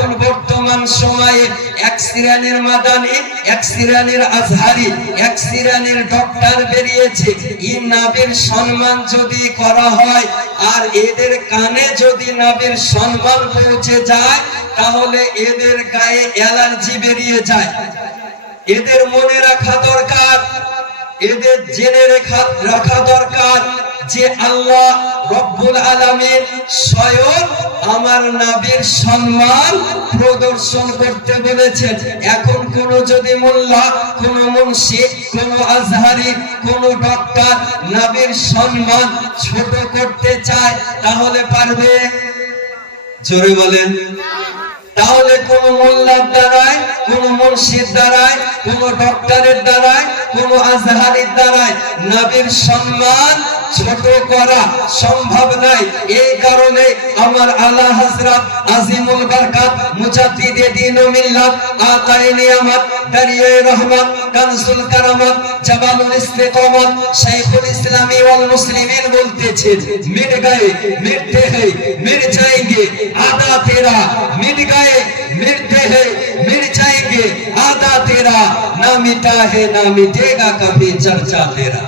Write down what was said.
এখন বর্তমান সময়ে এক শ্রেণীর মাদানি, এক শ্রেণীর আজহারি, এক শ্রেণীর ডক্টর বেরিয়েছে। এই নবীর সম্মান যদি করা হয় আর এদের কানে যদি নবীর সম্মান পৌঁছে যায় তাহলে এদের গায়ে অ্যালার্জি বেরিয়ে যায়। এদের মনে রাখা দরকার, এদের জেনে রাখা দরকার যে আল্লাহ রব্বুল আলামিন স্বয়ং আমার নবীর সম্মান প্রদর্শন করতে বলেছেন। এখন কোন যদি মোল্লা, কোন মুন্সি, কোন আজহারি, কোন ডক্টর নবীর সম্মান ছোট করতে চায় তাহলে পারবে? জোরে বলেন। তাহলে কোন মোল্লার দ্বারায়, কোন মুন্সির দ্বারায়, কোন ডক্টরের দ্বারায়, কোন আজহারির দ্বারায় নবীর সম্মান ছোট করা সম্ভব নয়। এই কারণে আমার আলা হযরত আজিমুল বারকাত মুজাদ্দিদে দ্বীন ও মিল্লাত আকায়ে নিয়ামত দারিয়ে রহমত কানজুল কারামাত জাবালুল ইস্তিকামাত শাইখুল ইসলামি ওয়াল মুসলিমিন বলতেছেন, মিট গয়ে মিটতে हैं मिट जाएंगे आधा तेरा, मिट गए मिटते हैं मिट जाएंगे आधा तेरा, ना मिटा है ना मिटेगा कभी चर्चा तेरा।